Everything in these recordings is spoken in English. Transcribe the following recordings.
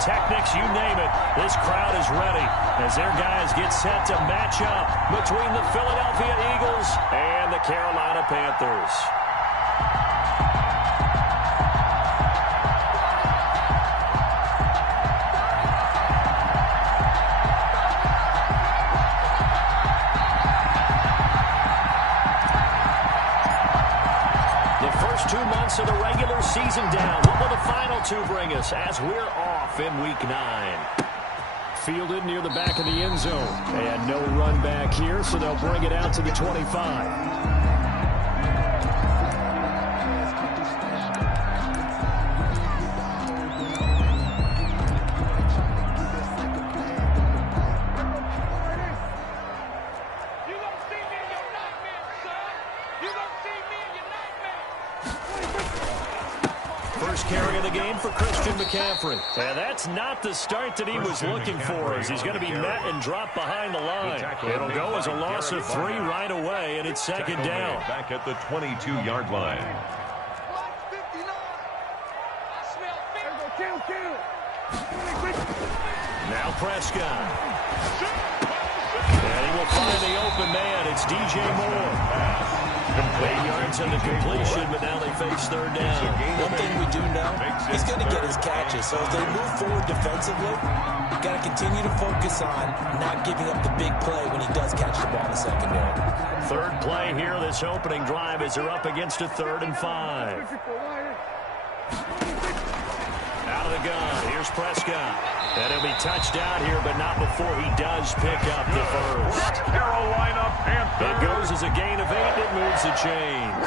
pyrotechnics, you name it. This crowd is ready as their guys get set to match up between the Philadelphia Eagles and the Carolina Panthers. The first 2 months of the regular season down. What will the final two bring us as we're off in Week 9? Fielded near the back of the end zone. And no run back here, so they'll bring it out to the 25. Carry of the game for Christian McCaffrey. And that's not the start that he was looking for, as he's going to be met and dropped behind the line. It'll go as a loss of 3 right away, and it's second down. Back at the 22-yard line. Now Prescott. And he will find the open man. It's DJ Moore. 8 yards on the completion, but now they face third down. One thing we do know, he's going to get his catches. So if they move forward defensively, you got to continue to focus on not giving up the big play when he does catch the ball in the secondary. Third play here, this opening drive, as they're up against a 3rd and 5. Out of the gun, here's Prescott. And he'll be touched out here, but not before he does pick up the first. Carolina Panthers. It goes as a gain of 8. It moves the chains.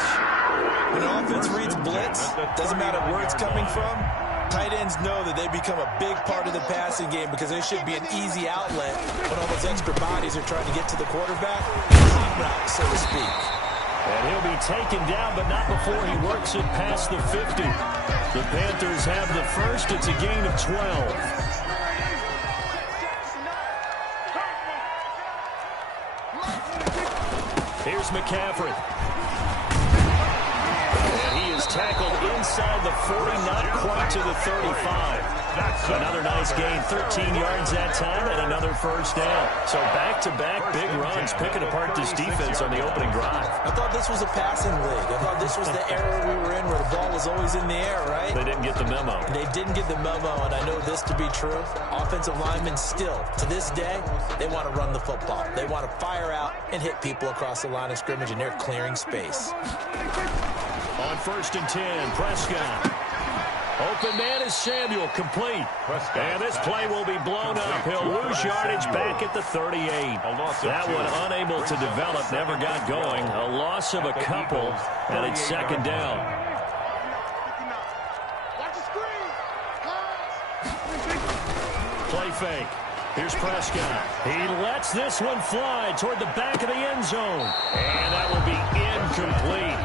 When an offense reads blitz, doesn't matter where it's coming from, tight ends know that they become a big part of the passing game because there should be an easy outlet when all those extra bodies are trying to get to the quarterback. Hot route, so to speak. And he'll be taken down, but not before he works it past the 50. The Panthers have the first. It's a gain of 12. Here's McCaffrey. And he is tackled inside the 40, not quite to the 35. Another nice gain, 13 yards that time, and another first down. So back-to-back big runs, picking apart this defense on the opening drive. I thought this was a passing league. I thought this was the era we were in where the ball was always in the air, right? They didn't get the memo. They didn't get the memo, and I know this to be true. Offensive linemen still, to this day, they want to run the football. They want to fire out and hit people across the line of scrimmage, and they're clearing space. On 1st and 10, Prescott. Open man is Samuel, complete. And this play will be blown up. He'll lose yardage back at the 38. That one unable to develop, never got going. A loss of a couple, and it's second down. Play fake. Here's Prescott. He lets this one fly toward the back of the end zone. And that will be incomplete.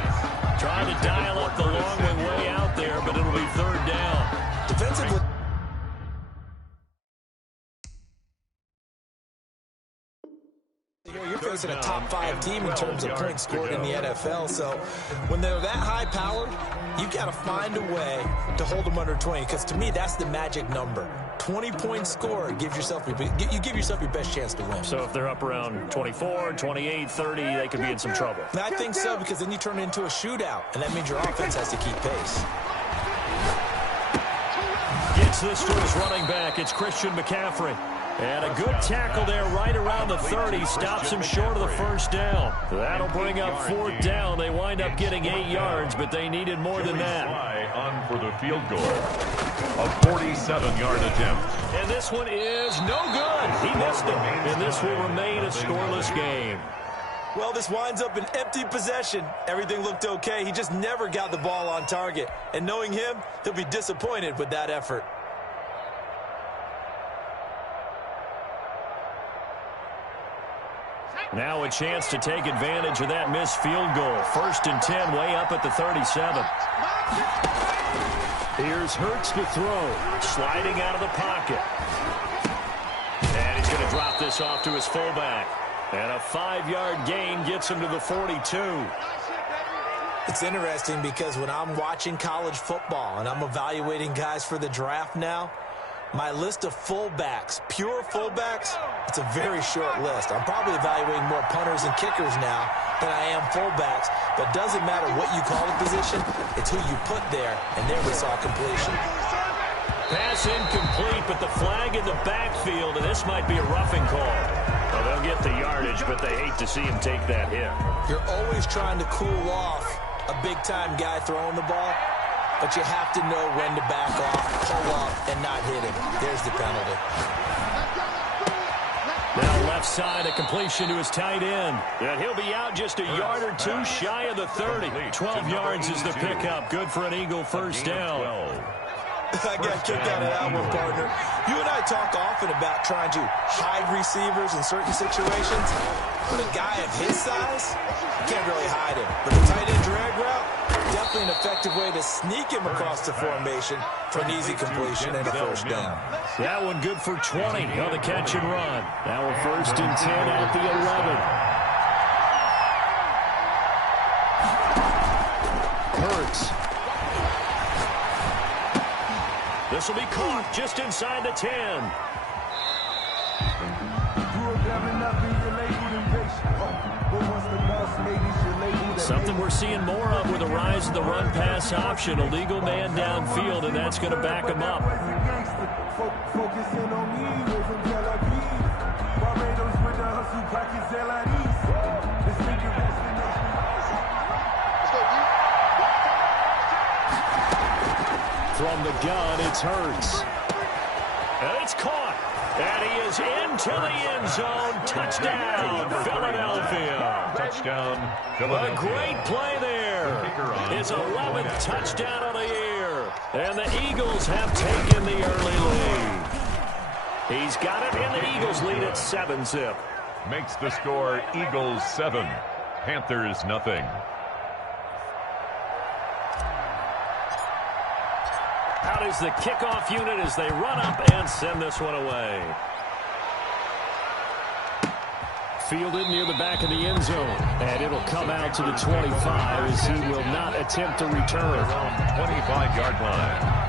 Trying to dial up the long way out there, but it'll be third down. Defensively. You're facing a top-5 team in terms of points scored in the NFL, so when they're that high-powered, you've got to find a way to hold them under 20, because to me, that's the magic number. 20-point score gives yourself you give yourself your best chance to win. So if they're up around 24, 28, 30, they could be in some trouble. I think so, because then you turn it into a shootout, and that means your offense has to keep pace. Gets this to his running back. It's Christian McCaffrey. And a good tackle there right around the 30. Stops him short of the first down. That'll bring up 4th down. They wind up getting 8 yards, but they needed more than that. On for the field goal. A 47-yard attempt. And this one is no good. He missed it. And this will remain a scoreless game. Well, this winds up an empty possession. Everything looked okay. He just never got the ball on target. And knowing him, he'll be disappointed with that effort. Now a chance to take advantage of that missed field goal. 1st and 10, way up at the 37. Here's Hurts to throw. Sliding out of the pocket. And he's going to drop this off to his fullback. And a 5-yard gain gets him to the 42. It's interesting because when I'm watching college football and I'm evaluating guys for the draft now, My list of fullbacks, pure fullbacks, it's a very short list. I'm probably evaluating more punters and kickers now than I am fullbacks, but it doesn't matter what you call the position, it's who you put there, and there we saw completion. Pass incomplete, but the flag in the backfield, and this might be a roughing call. Well, they'll get the yardage, but they hate to see him take that hit. You're always trying to cool off a big-time guy throwing the ball, but you have to know when to back off, pull up, and not hit him. There's the penalty. Now left side, a completion to his tight end. And he'll be out just a yard or two shy of the 30. 12 yards is the pickup. Good for an Eagle first down. I got a kick out of that one, partner. You and I talk often about trying to hide receivers in certain situations. But a guy of his size, you can't really hide him. But the tight end drag route, definitely an effective way to sneak him across the formation for an easy completion and a first down. That one good for 20 on the catch and run. Now we're first and 10 at the 11. Hurts. This will be caught just inside the 10. Something we're seeing more of with the rise of the run-pass option. A legal man downfield, and that's going to back him up. From the gun, it's Hurts. And it's caught. And he is into the end zone. Touchdown, Philadelphia. Touchdown, Philadelphia. A great play there. His 11th touchdown of the year. And the Eagles have taken the early lead. He's got it, and the Eagles lead at 7-zip. Makes the score Eagles 7, Panthers nothing. Out is the kickoff unit as they run up and send this one away. Fielded near the back of the end zone. And it'll come out to the 25 as he will not attempt to return. 25-yard line.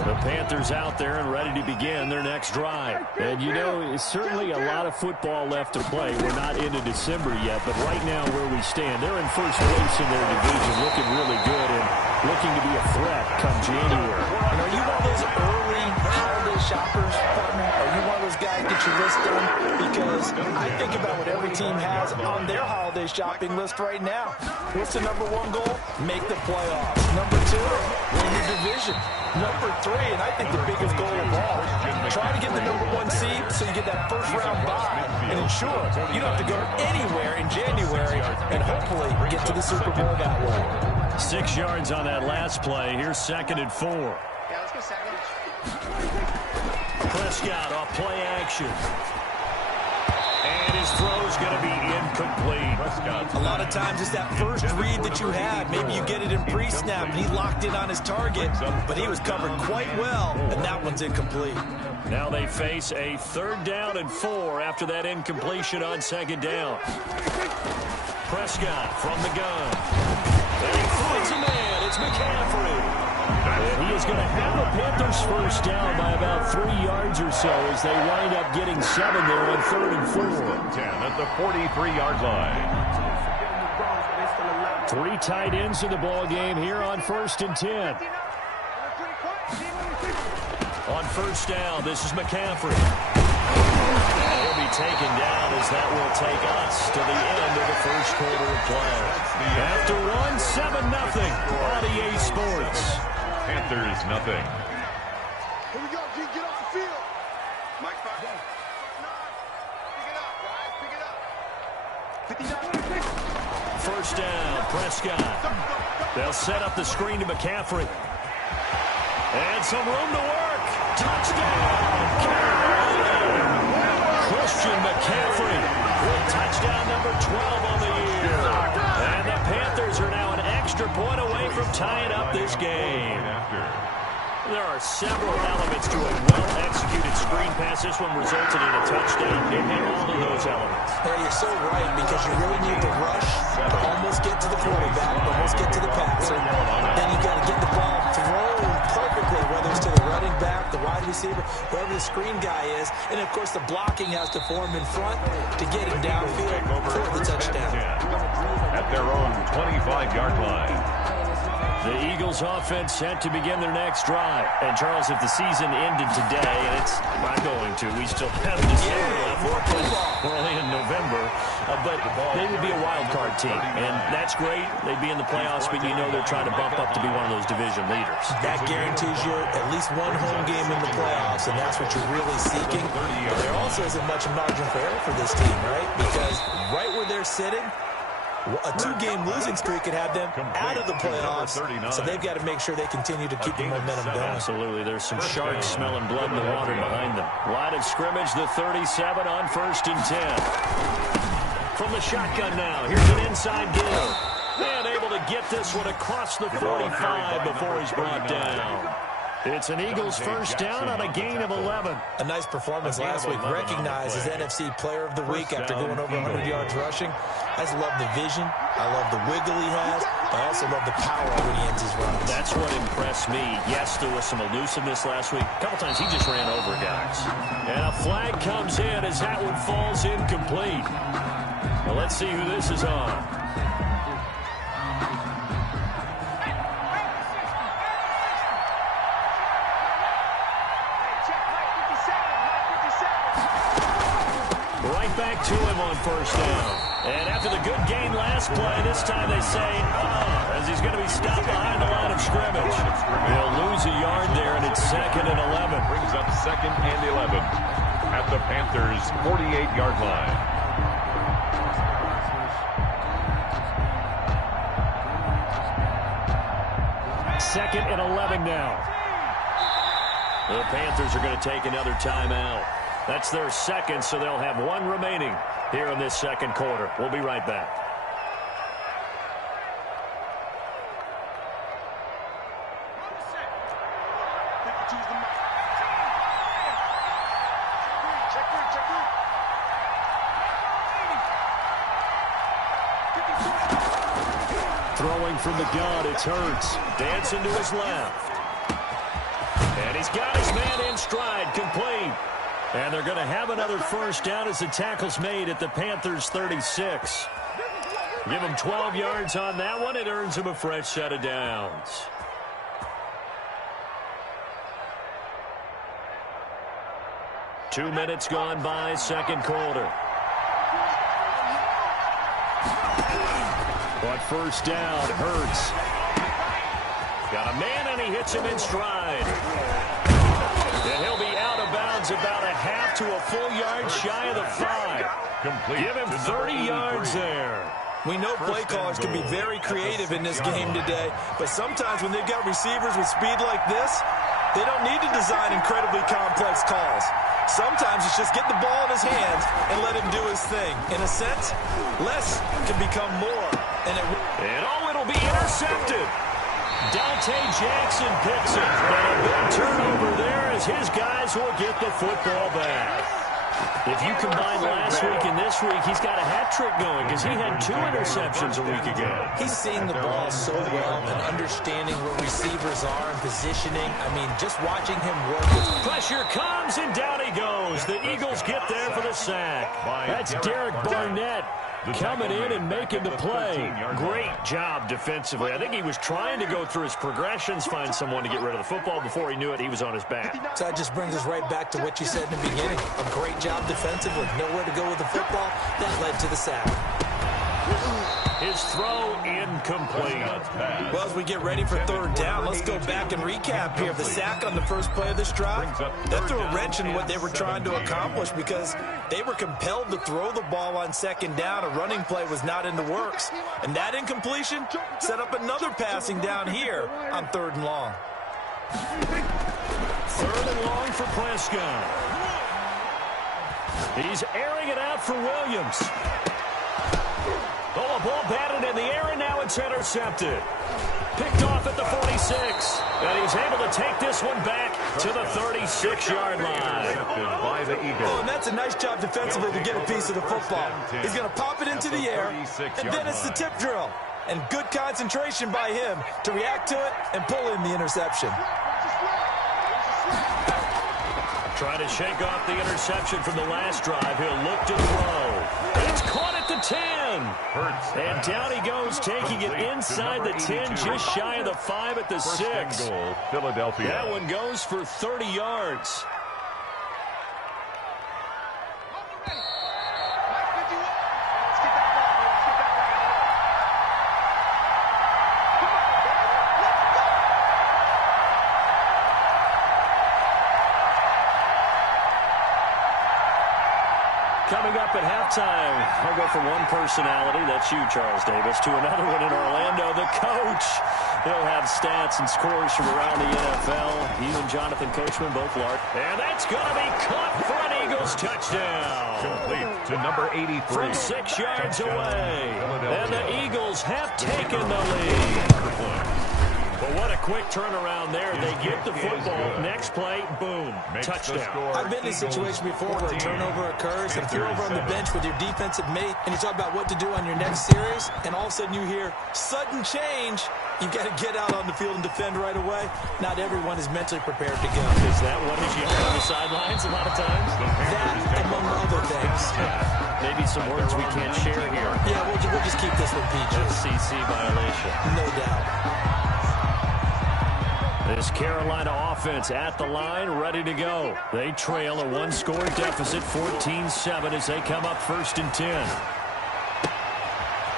The Panthers out there and ready to begin their next drive. And you know, it's certainly a lot of football left to play. We're not into December yet, but right now where we stand, they're in first place in their division, looking really good and looking to be a threat come January. And are you one of those early holiday shoppers, partner? Are you one of those guys get your list done? Because I think about what every team has on their holiday shopping list right now. What's the number one goal? Make the playoffs. Number two, win the division. Number three, and I think the biggest goal of all, try to get the number one seed so you get that first round bye and ensure you don't have to go anywhere in January and hopefully get to the Super Bowl that way. 6 yards on that last play. Here's 2nd and 4. Yeah, let's go second. Prescott off play action. And his throw's going to be incomplete. A lot of times it's that first read that you had. Maybe you get it in pre-snap and he locked in on his target, but he was covered quite well, and that one's incomplete. Now they face a 3rd down and 4 after that incompletion on 2nd down. Prescott from the gun. And he finds a man. It's McCaffrey. And he is going to have the Panthers first down by about 3 yards or so as they wind up getting 7 there on 3rd and 4. 10 at the 43-yard line. 3 tight ends in the ball game here on 1st and 10. On 1st down, this is McCaffrey. He'll be taken down as that will take us to the end of the first quarter of play. After 1-7-0 on EA Sports. Panthers nothing. Here we go, G. Get off the field. Mike, pick it up, guys. Pick it up. 1st down, Prescott. They'll set up the screen to McCaffrey. And some room to work. Touchdown, Carolina. Christian McCaffrey with touchdown number 12 on the year. And the Panthers are now an extra point away from tying up this game. There are several elements to a well-executed screen pass. This one resulted in a touchdown. It had all of those elements. Hey, you're so right, because you really need to rush to almost get to the quarterback, almost get to the passer. Then you got to get the ball thrown perfectly, whether it's to the running fullback, the wide receiver, whoever the screen guy is. And, of course, the blocking has to form in front to get him downfield for the touchdown. At their own 25-yard line. The Eagles offense set to begin their next drive. And, Charles, if the season ended today, and it's not going to, we still have December left. We're only in November. But they would be a wild card team. And that's great. They'd be in the playoffs, but you know they're trying to bump up to be one of those division leaders. That guarantees you at least one home game in the playoffs, and that's what you're really seeking. But there also isn't much margin for error for this team, right? Because right where they're sitting, a two-game losing streak could have them out of the playoffs, so they've got to make sure they continue to keep the momentum going. Absolutely. There's some sharks smelling blood in the water behind them. Line of scrimmage, the 37 on 1st and 10. From the shotgun now, here's an inside give. And able to get this one across the 45 before he's brought down. It's an Eagles first down on a gain of 11. A nice performance last week. Recognized as NFC Player of the Week after going over 100 yards rushing. I just love the vision. I love the wiggle he has. I also love the power when he ends his runs. That's what impressed me. Yes, there was some elusiveness last week. A couple times he just ran over guys. And a flag comes in as that one falls incomplete. Well, let's see who this is on. Back to him on first down. And after the good gain last play, this time they say, as he's going to be stopped behind the line of scrimmage. He'll lose a yard there, and it's 2nd and 11. Brings up 2nd and 11 at the Panthers' 48-yard line. Second and 11 now. The Panthers are going to take another timeout. That's their second, so they'll have one remaining here in this second quarter. We'll be right back. Throwing from the gun, it's Hurts. Dancing to his left. And he's got his man in stride, complete. And they're going to have another first down as the tackle's made at the Panthers' 36. Give them 12 yards on that one. It earns them a fresh set of downs. Two minutes gone by, second quarter. But first down, Hurts. Got a man, and he hits him in stride. And he'll be out of bounds about a half to a full yard shy of the 5. Complete. Give him 30 yards there. We know play callers can be very creative in this game today, but sometimes when they've got receivers with speed like this, they don't need to design incredibly complex calls. Sometimes it's just get the ball in his hands and let him do his thing. In a sense, less can become more. And it'll be intercepted. Dante Jackson picks it. And a big turnover there as his guys will get the football back. If you combine last week and this week, he's got a hat trick going because he had 2 interceptions a week ago. He's seeing the ball so well and understanding where receivers are and positioning. I mean, just watching him work. Pressure comes, and down he goes. The Eagles get there for the sack. That's Derek Barnett coming in and making the play. Great job defensively. I think he was trying to go through his progressions, find someone to get rid of the football. Before he knew it, he was on his back. So that just brings us right back to what you said in the beginning. A great job defensively. Nowhere to go with the football. That led to the sack. His throw incomplete. Well, as we get ready for third down, let's go back and recap here. The sack on the first play of this drive, that threw a wrench in what they were trying to accomplish because they were compelled to throw the ball on second down. A running play was not in the works. And that incompletion set up another passing down here on third and long. Third and long for Prescott. He's airing it out for Williams. Oh, a ball batted in the air, and now it's intercepted. Picked off at the 46. And he's able to take this one back to the 36-yard line. By the Eagles. Oh, and that's a nice job defensively to get a piece of the football. He's going to pop it into the air, and then it's the tip drill. And good concentration by him to react to it and pull in the interception. Trying to shake off the interception from the last drive. He'll look to throw. It's caught at the 10. And down he goes, taking it inside the 10, just shy of the 5 at the 6. Goal, Philadelphia. That one goes for 30 yards. Coming up at halftime, I'll go from one personality, that's you, Charles Davis, to another one in Orlando, the coach. He'll have stats and scores from around the NFL. He and Jonathan Coachman both large. And that's going to be caught for an Eagles touchdown. Complete to number 83. From 6 yards away. And the Eagles have taken the lead. But what a quick turnaround there. They get the football. Next play, boom, touchdown. I've been in a situation before where a turnover occurs, and if you're over on the bench with your defensive mate, and you talk about what to do on your next series, and all of a sudden you hear sudden change, you've got to get out on the field and defend right away. Not everyone is mentally prepared to go. Is that what is yelled on the sidelines a lot of times? That, among other things. Maybe some words we can't share here. Yeah, we'll just keep this one PG. FCC violation. No doubt. This Carolina offense at the line, ready to go. They trail a one-score deficit, 14-7, as they come up 1st and 10.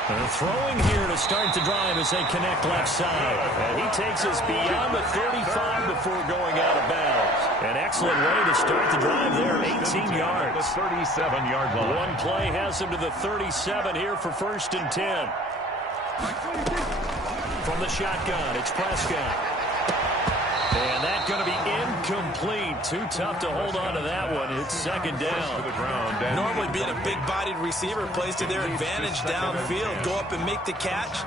They're throwing here to start the drive as they connect left side. And he takes us beyond the 35 before going out of bounds. An excellent way to start the drive there, 18 yards. The 37-yard line. One play has him to the 37 here for 1st and 10. From the shotgun, it's Prescott. And that's going to be incomplete. Too tough to hold on to that one. It's 2nd down. Normally being a big-bodied receiver plays to their advantage downfield. Go up and make the catch,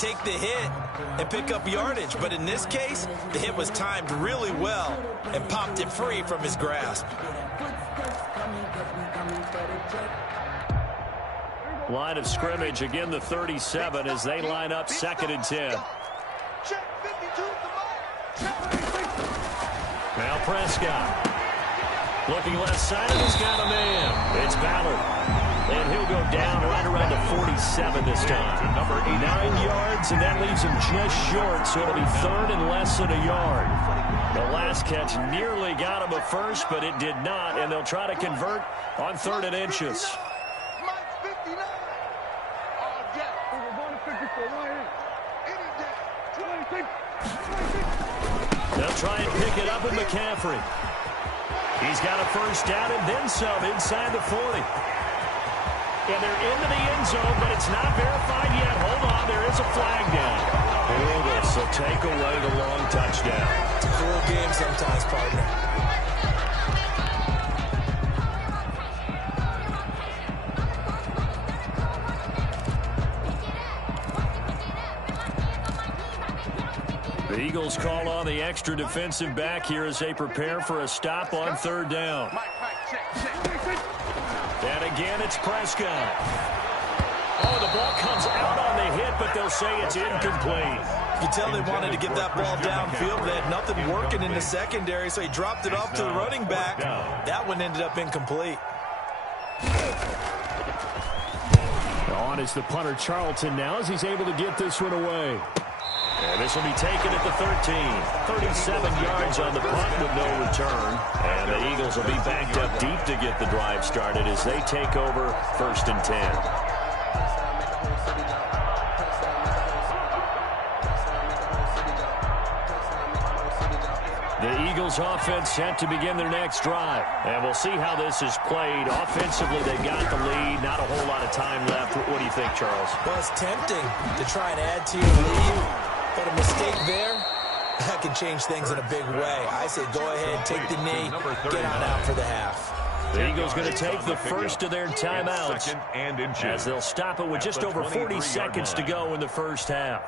take the hit, and pick up yardage. But in this case, the hit was timed really well and popped it free from his grasp. Line of scrimmage, again the 37 as they line up 2nd and 10. Now Prescott looking left side, and he's got a man. It's Ballard, and he'll go down right around the 47 this time. 9 yards, and that leaves him just short, so it'll be 3rd and less than a yard. The last catch nearly got him a first, but it did not, and they'll try to convert on 3rd and inches. They'll try and pick it up with McCaffrey. He's got a 1st down and then some inside the 40. And they're into the end zone, but it's not verified yet. Hold on, there is a flag down. This will take away the long touchdown. It's a cool game sometimes, partner. The Eagles call on the extra defensive back here as they prepare for a stop on 3rd down. And again, it's Prescott. Oh, the ball comes out on the hit, but they'll say it's incomplete. You can tell they wanted to get that ball downfield. They had nothing working in the secondary, so he dropped it off to the running back. That one ended up incomplete. On is the punter Charlton now as he's able to get this one away. And this will be taken at the 13. 37 yards on the punt with no return. And the Eagles will be backed up deep to get the drive started as they take over 1st and 10. The Eagles offense set to begin their next drive. And we'll see how this is played. Offensively, they got the lead. Not a whole lot of time left. What do you think, Charles? Well, it's tempting to try and add to your lead. But a mistake there, that can change things in a big way. I say go ahead, take the knee, get on out for the half. The Eagles going to take the first of their timeouts as they'll stop it with just over 40 seconds to go in the first half.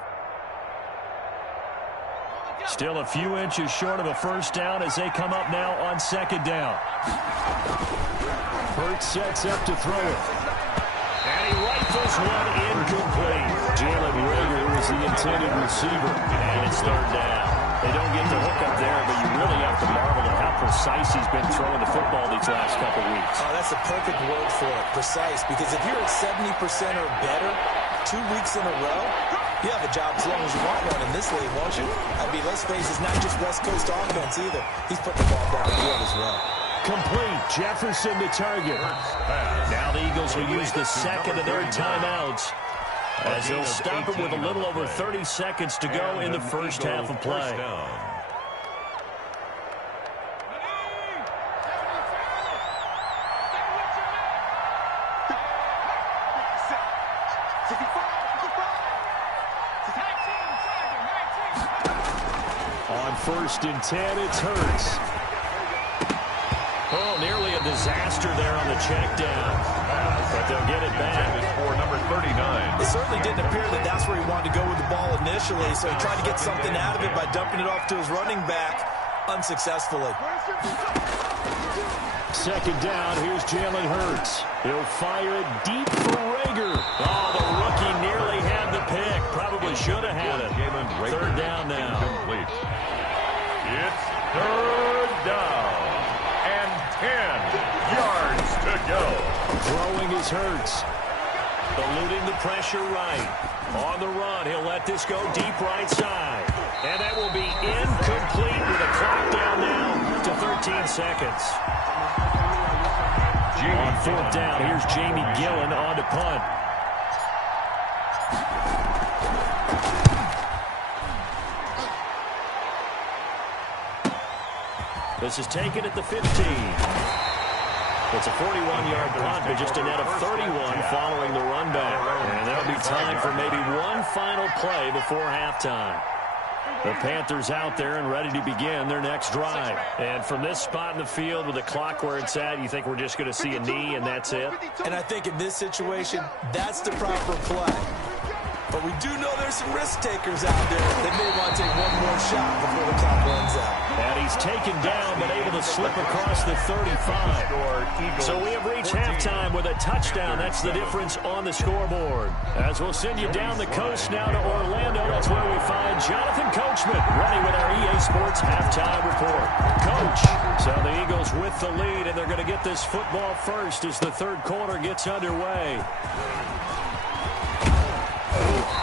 Still a few inches short of a 1st down as they come up now on 2nd down. Hurts sets up to throw it. And he rifles one incomplete. Jalen Reagor is the intended receiver, and it's 3rd down. They don't get the hook up there, but you really have to marvel at how precise he's been throwing the football these last couple weeks. Oh, that's a perfect word for it, precise, because if you're at 70% or better 2 weeks in a row, you have a job as long as you want one in this league, won't you? I mean, let's face it, it's not just West Coast offense either. He's putting the ball down the field as well. Complete. Jefferson to target. Now the Eagles will use the second of their timeouts as they'll stop it with a little over 30 seconds to go in the first half of play. On 1st and 10, it's Hurts. Oh, nearly a disaster there on the check down. But they'll get it back. For number 39. It certainly didn't appear that that's where he wanted to go with the ball initially, so he tried to get something out of it by dumping it off to his running back unsuccessfully. 2nd down, here's Jalen Hurts. He'll fire it deep for Rager. Oh, the rookie nearly had the pick. Probably should have had it. 3rd down now. Incomplete. It's 3rd down. 10 yards to go. Throwing is Hurts. Eluding the pressure right. On the run, he'll let this go deep right side. And that will be incomplete with a clock down now to 13 seconds. On 4th down, here's Jamie Gillen on to punt. This is taken at the 15. It's a 41-yard punt, but just a net of 31 following the run back. And there'll be time for maybe one final play before halftime. The Panthers out there and ready to begin their next drive. And from this spot in the field with the clock where it's at, you think we're just going to see a knee and that's it? And I think in this situation, that's the proper play. But we do know there's some risk takers out there that may want to take one more shot before the clock runs out. And he's taken down but able to slip across the 35. So we have reached halftime with a touchdown. That's the difference on the scoreboard. As we'll send you down the coast now to Orlando, that's where we find Jonathan Coachman ready with our EA Sports halftime report. Coach, so the Eagles with the lead, and they're going to get this football first as the 3rd quarter gets underway.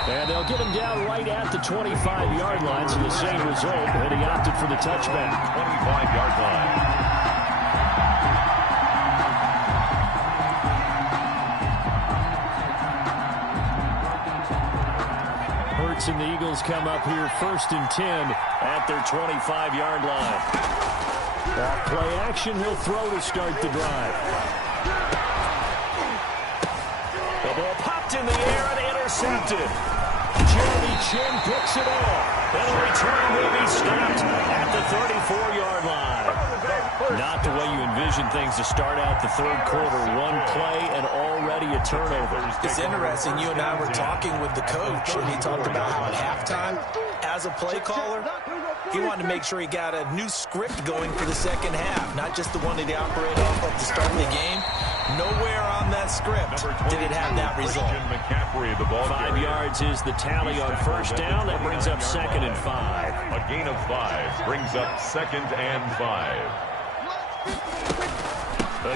And they'll get him down right at the 25-yard line, so the same result, and he opted for the touchback. 25-yard line. Hurts and the Eagles come up here 1st and 10 at their 25-yard line. Off play action, he'll throw to start the drive. The ball popped in the air and intercepted. Jeremy Chin picks it off. And the return will be stopped at the 34-yard line. Not the way you envision things to start out the 3rd quarter. One play and already a turnover. It's interesting. You and I were talking with the coach, and he talked about how at halftime, as a play caller, he wanted to make sure he got a new script going for the 2nd half, not just the one that he operated off of to start the game. Nowhere on that script did it have that result. 5 yards is the tally on 1st down. That brings up 2nd and 5. A gain of 5 brings up 2nd and 5.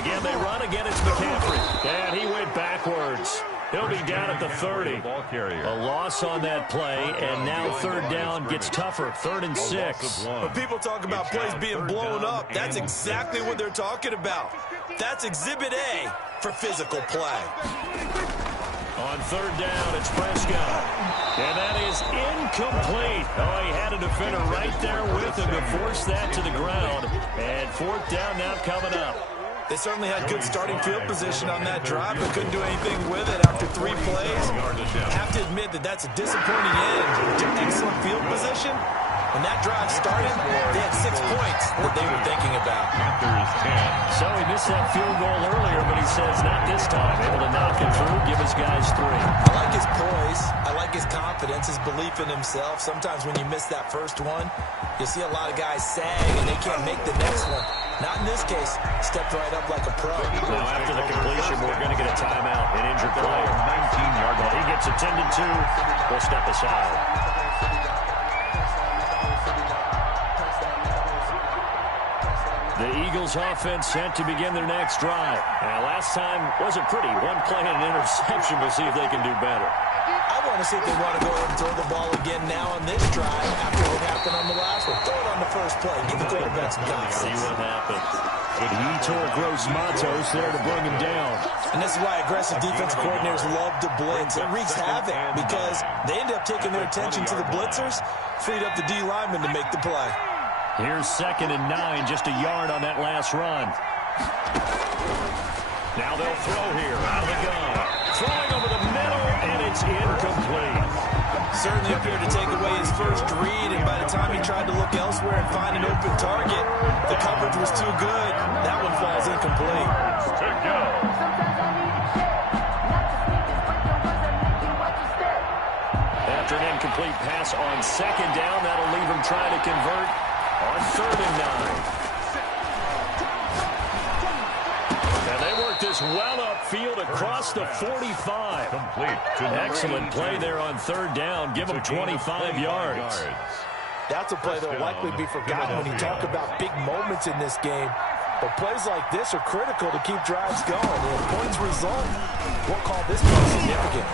Again, they run. Again, it's McCaffrey. And he went backwards. He'll be down at the 30. A loss on that play, and now 3rd down gets tougher. 3rd and 6. When people talk about plays being blown up, that's exactly what they're talking about. That's Exhibit A for physical play. On 3rd down, it's Prescott. And that is incomplete. Oh, he had a defender right there with him to force that to the ground. And 4th down now coming up. They certainly had good starting field position on that drive, but couldn't do anything with it after 3 plays. I have to admit that that's a disappointing end to excellent field position. When that drive started, they had 6 points that they were thinking about. Panthers 10. So he missed that field goal earlier, but he says not this time. Able to knock it through, give his guys 3. I like his poise. I like his confidence, his belief in himself. Sometimes when you miss that first one, you see a lot of guys sag and they can't make the next one. Not in this case. Stepped right up like a pro. Now after the completion, we're going to get a timeout. An injured player. 19-yard line. He gets attended to. We'll step aside. The Eagles offense set to begin their next drive. Now, last time wasn't pretty. One play and an interception. We'll see if they can do better. I want to see if they want to go ahead and throw the ball again now on this drive after what happened on the last one. Throw it on the first play. Give the quarterback some confidence. See what happens. He tore Gross Matos there to bring him down. And this is why aggressive defensive coordinators love to blitz. It wreaks havoc because they end up taking their attention to the blitzers, freed up the D lineman to make the play. Here's 2nd and 9, just a yard on that last run. Now they'll throw here out of the gun. Throwing over the middle, and it's incomplete. Certainly appeared to take away his first read, and by the time he tried to look elsewhere and find an open target, the coverage was too good. That one falls incomplete. After an incomplete pass on 2nd down, that'll leave him trying to convert on 3rd and 9. And they work this well upfield across the 45. Excellent play there on 3rd down. Give them 25 yards. That's a play that will likely be forgotten when you talk about big moments in this game. But plays like this are critical to keep drives going. And if points result, we'll call this play significant.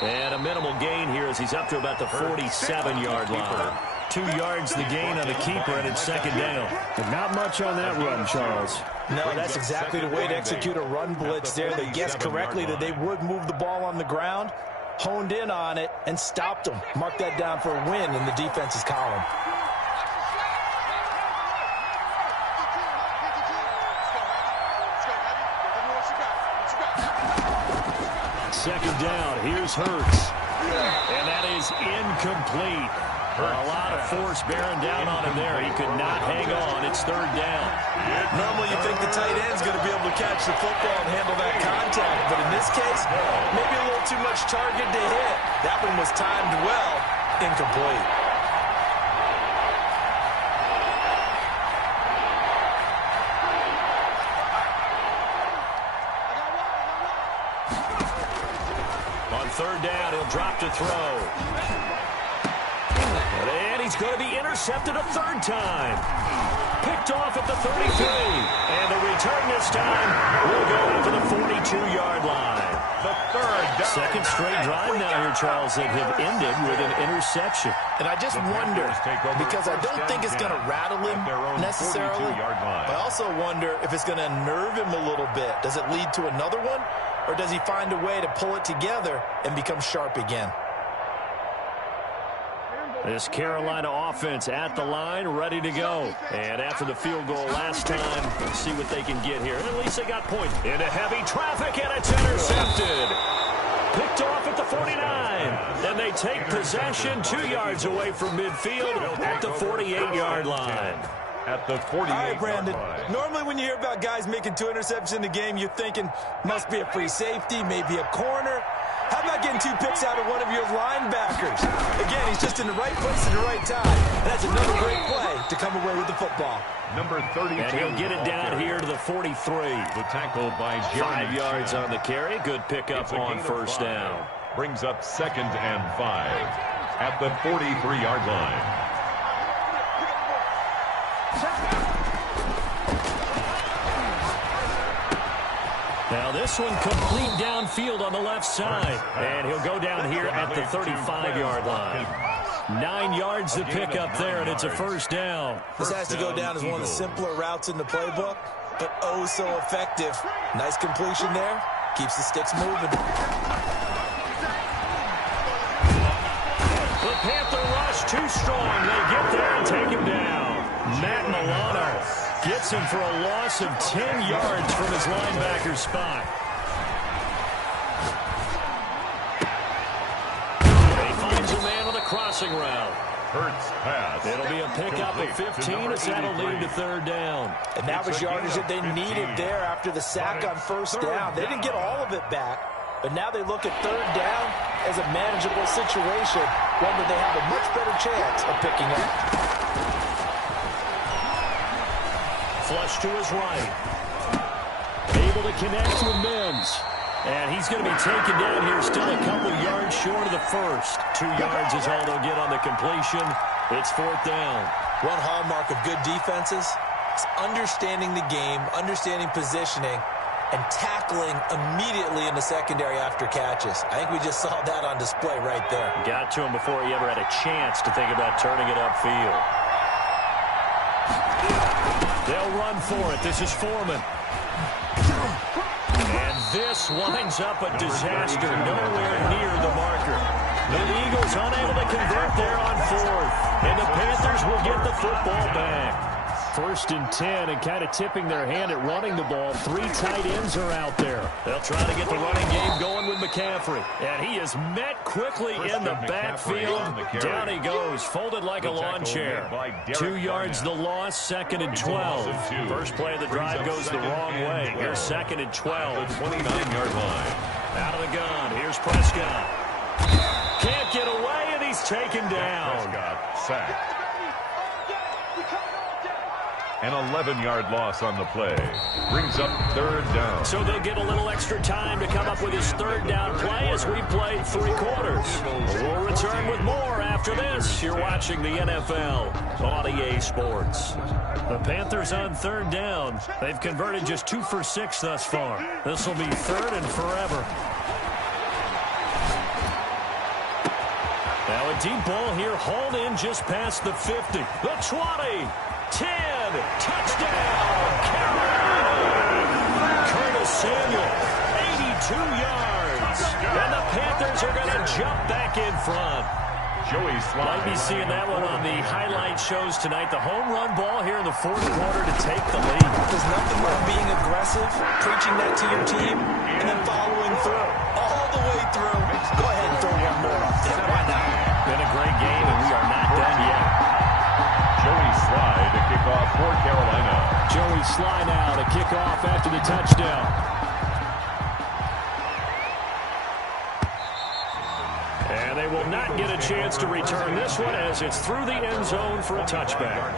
And a minimal gain here as he's up to about the 47-yard line. 2 yards the gain on the keeper, and it's 2nd down. But not much on that run, Charles. No, that's exactly the way to execute a run blitz there. They guessed correctly that they would move the ball on the ground, honed in on it, and stopped them. Mark that down for a win in the defense's column. Second down, here's Hurts. And that is incomplete. A lot of force bearing down on him there. He could not hang on. It's 3rd down. Normally you think the tight end's going to be able to catch the football and handle that contact. But in this case, maybe a little too much target to hit. That one was timed well. Incomplete. On 3rd down, he'll drop to throw. And he's going to be intercepted a 3rd time. Picked off at the 33. And the return this time will go to the 42-yard line. The 3rd down. Second straight drive now here, Charles, that have ended with an interception. And I just wonder, because I don't think it's going to rattle him necessarily, but I also wonder if it's going to unnerve him a little bit. Does it lead to another one, or does he find a way to pull it together and become sharp again? This Carolina offense at the line, ready to go. And after the field goal last time, let's see what they can get here. And at least they got points. Into heavy traffic, and it's intercepted. Picked off at the 49. And they take possession 2 yards away from midfield at the 48-yard line. At the 48. All right, Brandon. Normally when you hear about guys making 2 interceptions in the game, you're thinking must be a free safety, maybe a corner. How about getting 2 picks out of one of your linebackers? Again, he's just in the right place at the right time. And that's another great play to come away with the football. Number 32. And he'll get it down here to the 43. The tackle by Jeremy 5 yards on the carry. Good pickup on 1st down. Brings up 2nd and 5 at the 43-yard line. Now this one complete downfield on the left side. And he'll go down here at the 35-yard line. 9 yards to pick up there, and it's a 1st down. This has to go down as one of the simpler routes in the playbook, but oh so effective. Nice completion there. Keeps the sticks moving. The Panther rush too strong. They get there and take him down. Matt Milano gets him for a loss of 10 yards from his linebacker spot. He finds a man on a crossing route. Hurts pass. It'll be a pickup of 15 as that'll lead to 3rd down. And that was yardage that they needed there after the sack on 1st down. They didn't get all of it back, but now they look at 3rd down as a manageable situation, one that they have a much better chance of picking up. Flush to his right. Able to connect with Mims. And he's going to be taken down here, still a couple yards short of the 1st. 2 yards is all they'll get on the completion. It's 4th down. One hallmark of good defenses backs understanding the game, understanding positioning, and tackling immediately in the secondary after catches. I think we just saw that on display right there. Got to him before he ever had a chance to think about turning it upfield. They'll run for it. This is Foreman. And this winds up a disaster, nowhere near the marker. The Eagles unable to convert there on fourth. And the Panthers will get the football back. 1st and 10, and kind of tipping their hand at running the ball. 3 tight ends are out there. They'll try to get the running game going with McCaffrey. And he is met quickly in the backfield. Down he goes, folded like a lawn chair. 2 yards the loss, 2nd and 12. First play of the drive goes the wrong way. Here's 2nd and 12. 29-yard line. Out of the gun, here's Prescott. Can't get away, and he's taken down. Prescott sacked. An 11-yard loss on the play. Brings up 3rd down. So they'll get a little extra time to come up with his 3rd down play as we play 3 quarters. We'll return with more after this. You're watching the NFL on EA Sports. The Panthers on 3rd down. They've converted just 2 for 6 thus far. This will be 3rd and forever. Now a deep ball here, hauled in just past the 50. The 20. 10, touchdown, Carolina! Curtis Samuel, 82 yards. And the Panthers are going to jump back in front. Joey Slide. Might be seeing that one on the highlight shows tonight. The home run ball here in the 4th quarter to take the lead. There's nothing like being aggressive, preaching that to your team, and then following through. All the way through. Go ahead and throw one more up there. Why not? Been a great game, and we are not done yet. Joey Slide to kick off for Carolina. Joey Sly now to kick off after the touchdown. And they will not get a chance to return this one as it's through the end zone for a touchback.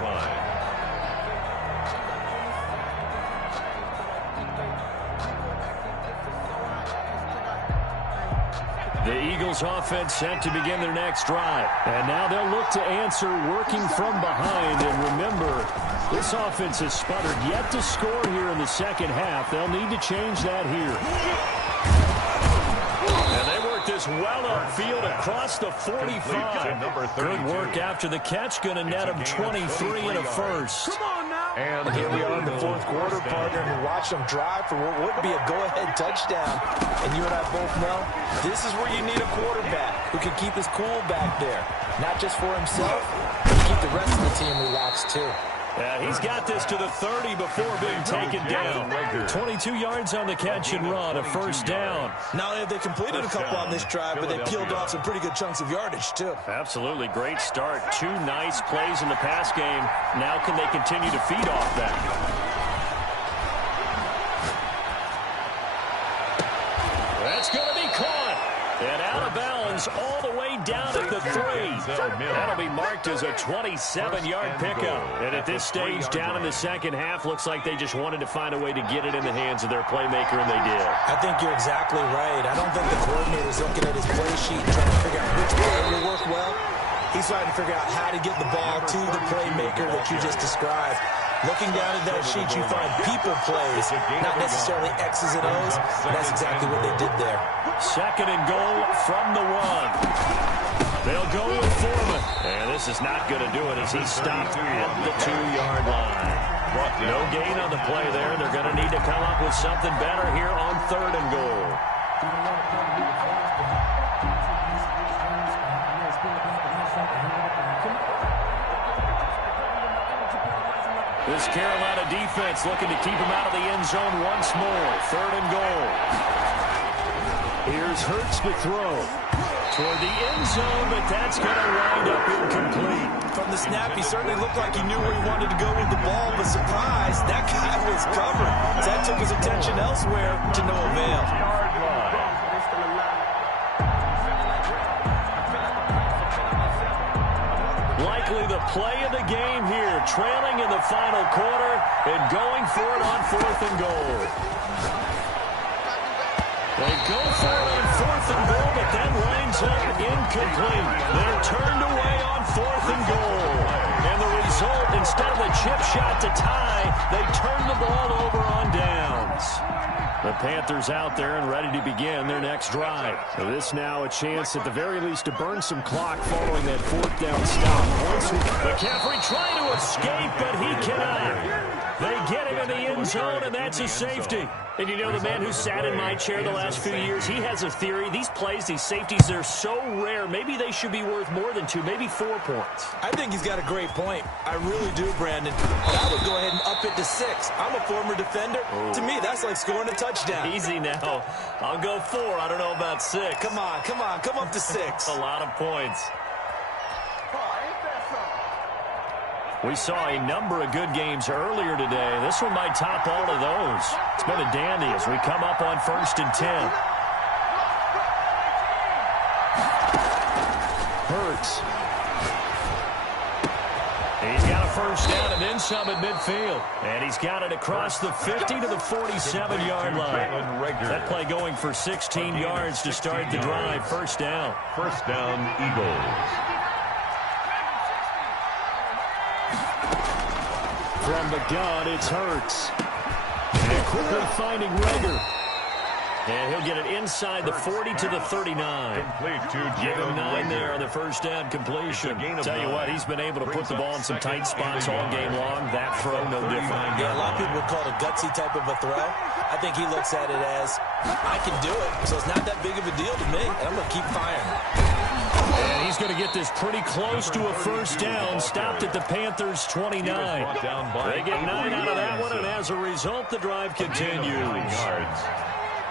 The Eagles offense set to begin their next drive. And now they'll look to answer working from behind. And remember, this offense has sputtered yet to score here in the 2nd half. They'll need to change that here. And they work this well upfield across the 45. Good work after the catch. Going to net them 23 and a first. Come on now. And here we are in the 4th quarter, partner, and we watch them drive for what would be a go-ahead touchdown. And you and I both know this is where you need a quarterback who can keep his cool back there. Not just for himself, but keep the rest of the team relaxed, too. Yeah, he's got this to the 30 before being taken down. 22 yards on the catch and run, a 1st down. Not only have they completed a couple on this drive, but they peeled off some pretty good chunks of yardage, too. Absolutely. Great start. 2 nice plays in the pass game. Now can they continue to feed off that? That's going to be caught. And out of bounds all the way down at the 3. That'll be marked as a 27-yard pickup. And at this stage, down in the 2nd half, looks like they just wanted to find a way to get it in the hands of their playmaker, and they did. I think you're exactly right. I don't think the coordinator's looking at his play sheet trying to figure out which play will work well. He's trying to figure out how to get the ball to the playmaker that you just described. Looking down at that sheet, you find people plays, not necessarily X's and O's. And that's exactly what they did there. 2nd and goal from the 1. They'll go with Foreman. And this is not going to do it as he's stopped at the 2-yard line. No gain on the play there. They're going to need to come up with something better here on 3rd and goal. This Carolina defense looking to keep him out of the end zone once more. 3rd and goal. Here's Hurts to throw toward the end zone, but that's going to wind up incomplete. From the snap, he certainly looked like he knew where he wanted to go with the ball, but surprise, that guy was covered. So that took his attention elsewhere to no avail. Likely the play of the game here, trailing in the final quarter and going for it on 4th and goal. They go for it on 4th and goal, but that winds up incomplete. They're turned away on 4th and goal. And the result, instead of a chip shot to tie, they turn the ball over on downs. The Panthers out there and ready to begin their next drive. So this now a chance at the very least to burn some clock following that fourth down stop. McCaffrey trying to escape, but he cannot. They get him in the end zone, and that's a safety. And you know, the man who sat in my chair the last few years, he has a theory. These plays, these safeties, they're so rare. Maybe they should be worth more than 2, maybe 4 points. I think he's got a great point. I really do, Brandon. But I would go ahead and up it to 6. I'm a former defender. Oh. To me, that's like scoring a touchdown. Easy now. I'll go 4. I don't know about 6. Come on. Come up to 6. A lot of points. We saw a number of good games earlier today. This one might top all of those. It's been a dandy as we come up on 1st and 10. Hurts. He's got a first down and then some at midfield. And he's got it across the 50 to the 47-yard line. That play going for 16 yards to start the drive. First down. First down, Eagles. From the gun, it's Hurts. And quickly finding Rager. And he'll get it inside the 40 to the 39. Give him 9 there on the first down completion. Tell you what, he's been able to put the ball in some tight spots all game long. That throw, no different. Yeah, a lot of people would call it a gutsy type of a throw. I think he looks at it as, I can do it, so it's not that big of a deal to me, and I'm going to keep firing. And he's going to get this pretty close to a first down. Stopped at the Panthers' 29. They get 9 out of that one, and as a result, the drive continues.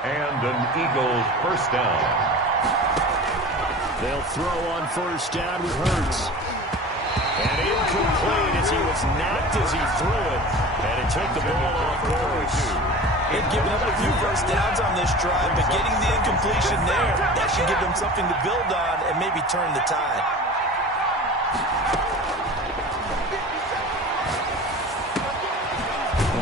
And an Eagles first down. They'll throw on first down with Hurts. And incomplete as he was knocked as he threw it. And it took the ball off course. They've given up a few first downs on this drive, but getting the incompletion there, that should give them something to build on and maybe turn the tide.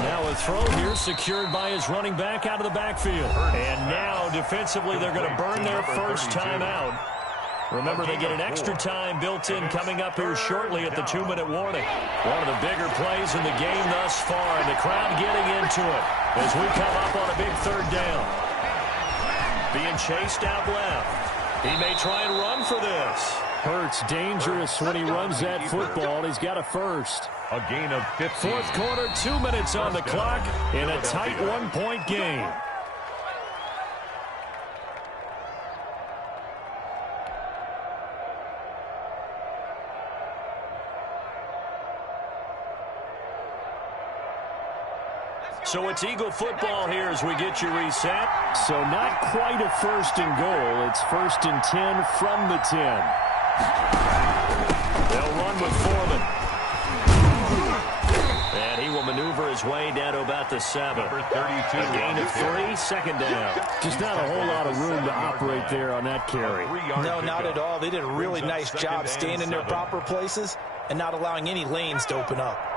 Now a throw here secured by his running back out of the backfield. And now defensively they're going to burn their first time out. Remember, they get an extra time built in coming up here shortly at the 2-minute warning. One of the bigger plays in the game thus far, and the crowd getting into it as we come up on a big third down. Being chased out left. He may try and run for this. Hurts dangerous when he runs that football. He's got a first. A gain of 15. Fourth quarter, 2 minutes on the clock in a tight 1-point game. So it's Eagle football here as we get you reset. So not quite a first and goal. It's 1st and 10 from the 10. They'll run with Foreman. And he will maneuver his way down to about the 7. Number 32. A gain of 3, second down. Just not a whole lot of room to operate there on that carry. No, not at all. They did a really nice job staying in their proper places and not allowing any lanes to open up.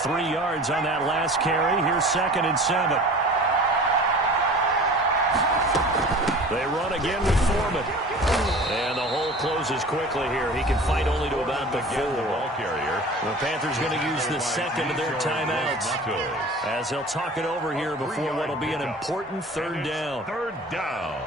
3 yards on that last carry. Here's 2nd and 7. They run again with Foreman. And the hole closes quickly here. He can fight only to about the 4. The Panthers going to use the second of their timeouts as they'll talk it over here before what will be an important third down. Third down.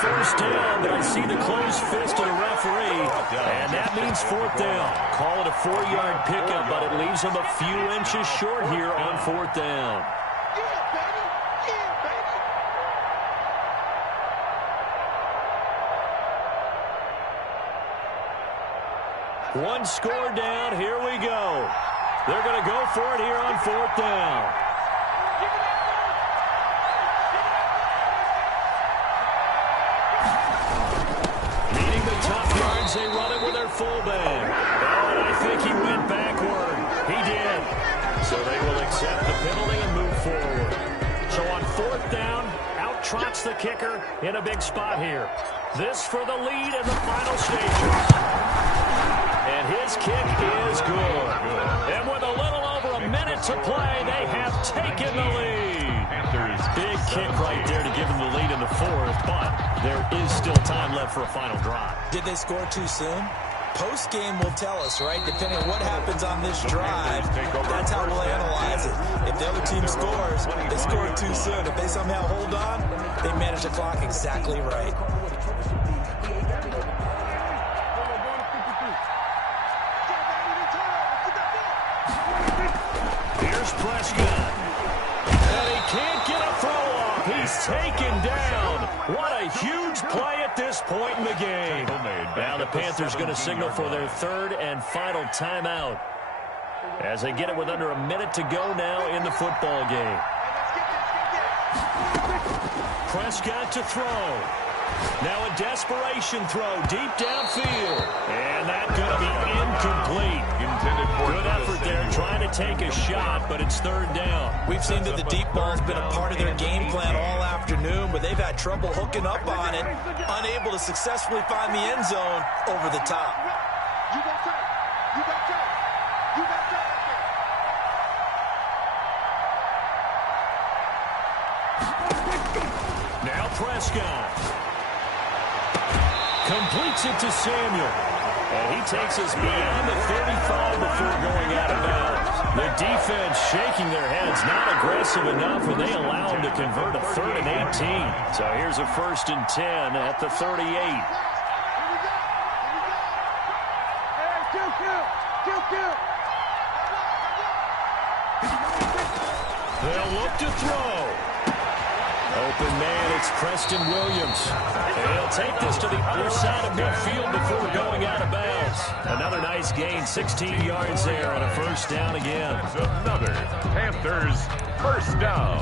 First down, but I see the closed fist of the referee, and that means 4th down. Call it a 4-yard pickup, but it leaves him a few inches short here on 4th down. One score down, here we go. They're going to go for it here on 4th down. They run it with their fullback. And I think he went backward. He did. So they will accept the penalty and move forward. So on 4th down, out trots the kicker in a big spot here. This for the lead in the final stages. And his kick is good. And with a little over a minute to play, they have taken the lead. Big kick right there to give them the lead in the fourth, but there is still time left for a final drive. Did they score too soon? Post-game will tell us, right? Depending on what happens on this drive, that's how we'll analyze it. If the other team scores, they score too soon. If they somehow hold on, they manage the clock exactly right. Here's Prescott. And he can't get a throw off. He's taken down. What a huge play at this point in the game. Now the Panthers going to signal for their third and final timeout as they get it with under a minute to go now in the football game. Prescott to throw. Now a desperation throw deep downfield. And that's going to be incomplete. Good effort there trying to take a shot, but it's third down. We've seen that the deep ball's been a part of their game plan all afternoon, but they've had trouble hooking up on it, unable to successfully find the end zone over the top. You got time. You got time. You got time. Now Prescott completes it to Samuel. And he takes us beyond the 35 before going out of bounds. The defense shaking their heads, not aggressive enough, and they allow him to convert a 3rd and 18. So here's a 1st and 10 at the 38. They'll look to throw. Open man, it's Preston Williams. And he'll take this to the other side of midfield before going out of bounds. Another nice gain, 16 yards there, and a 1st down again. Another Panthers 1st down.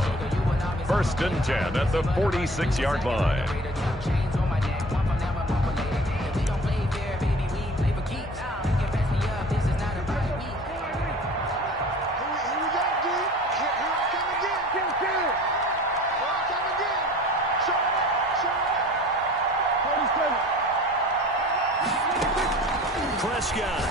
1st and 10 at the 46-yard line. Prescott.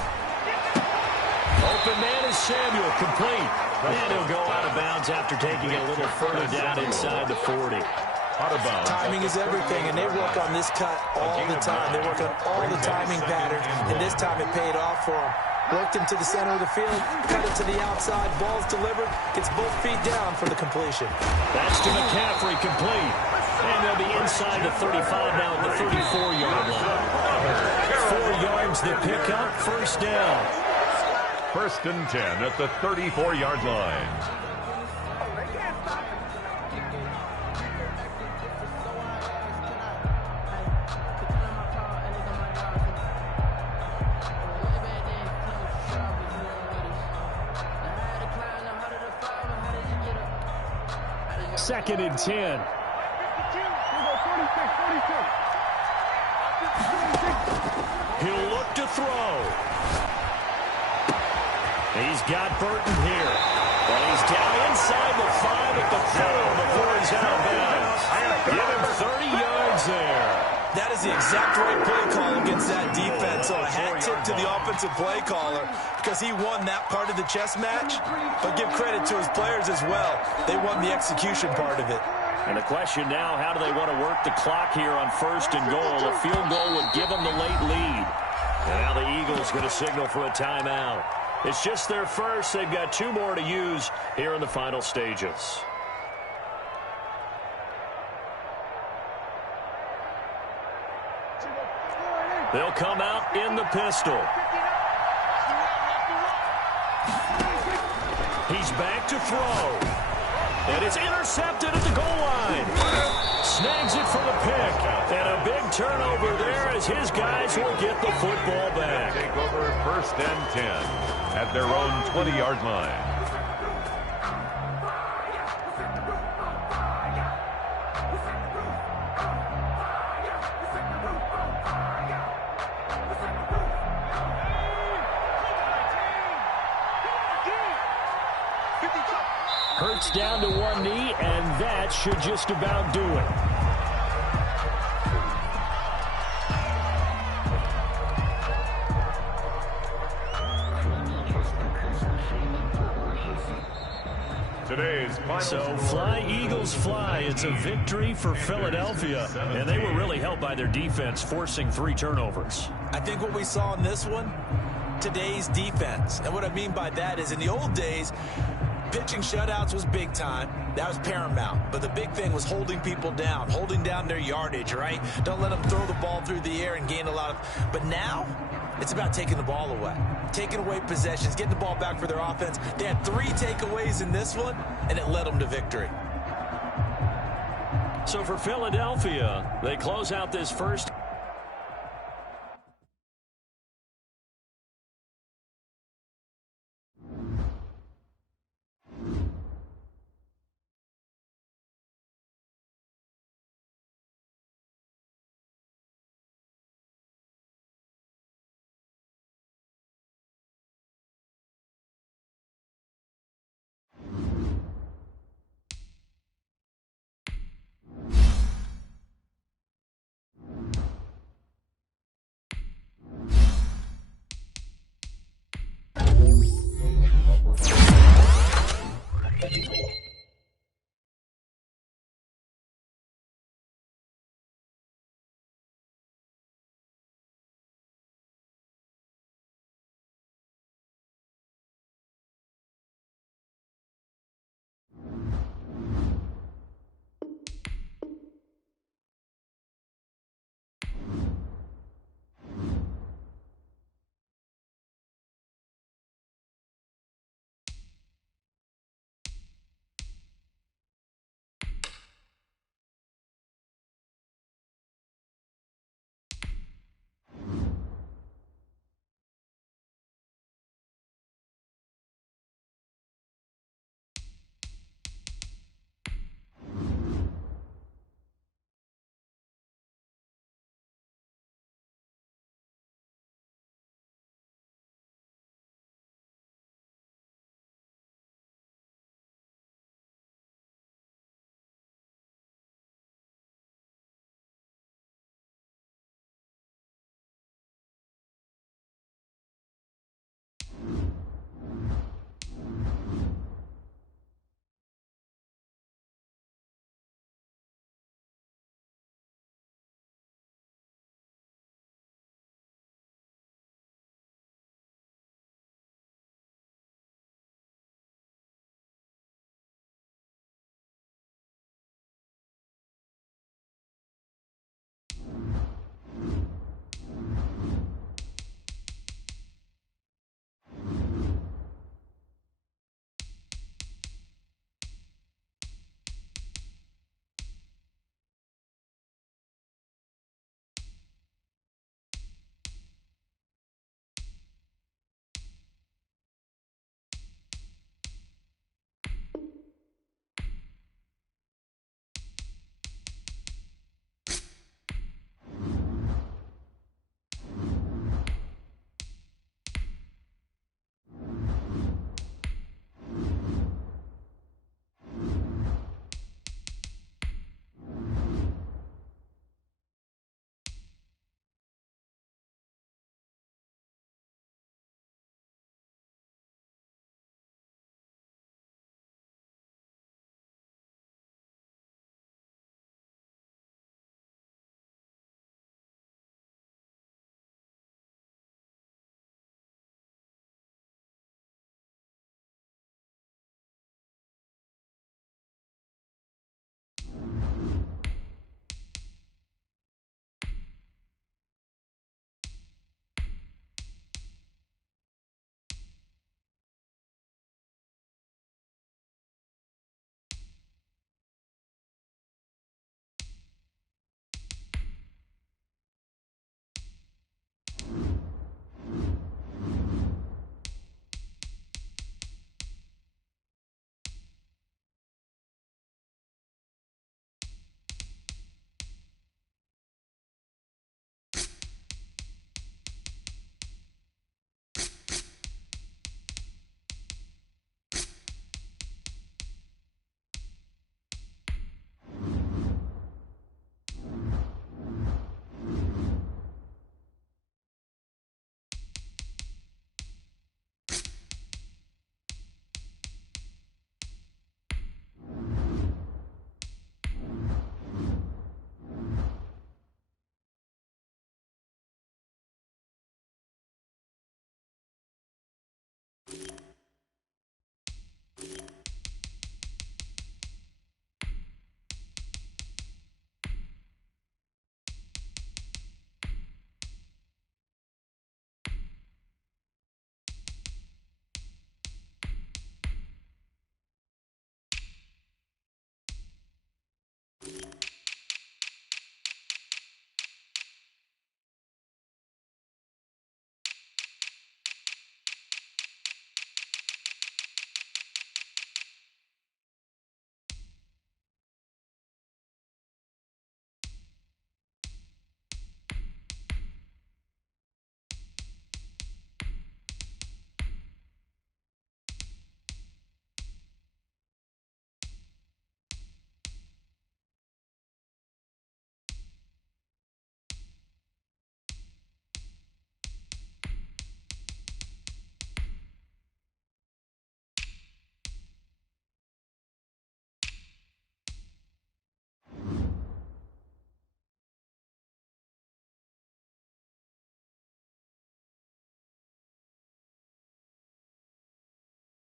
Open man is Samuel, complete. And he'll go out of bounds after taking it a little further down inside the 40. Out of bounds. Timing is everything, and they work on this cut all the time. They work on all the timing patterns, and this time it paid off for them. Worked into the center of the field, cut it to the outside, ball's delivered, gets both feet down for the completion. That's to McCaffrey, complete. And they'll be inside the 35 now at the 34-yard line. 4 yards the pickup, 1st down. 1st and 10 at the 34-yard line. Second and 10. He'll look to throw. He's got Burton here. But he's down inside the 5 at the 4 before he's out of bounds. Give him 30 yards there. That is the exact right play call against that defense. So a hat tip to the offensive play caller because he won that part of the chess match. But give credit to his players as well. They won the execution part of it. And the question now, how do they want to work the clock here on 1st and goal? A field goal would give them the late lead. And now the Eagles going to signal for a timeout. It's just their first. They've got 2 more to use here in the final stages. They'll come out in the pistol. He's back to throw. And it's intercepted at the goal line. Snags it for the pick. And a big turnover there as his guys will get the football back. Take over 1st and 10 at their own 20-yard line. Hurts down to one knee, and that should just about do it. today's final So score. fly, Eagles, fly. It's a victory for Philadelphia. And they were really helped by their defense, forcing 3 turnovers. I think what we saw in this one, today's defense. And what I mean by that is in the old days, pitching shutouts was big time. That was paramount. But the big thing was holding people down, holding down their yardage, right? Don't let them throw the ball through the air and gain a lot of... But now, it's about taking the ball away. Taking away possessions, getting the ball back for their offense. They had 3 takeaways in this one, and it led them to victory. So for Philadelphia, they close out this first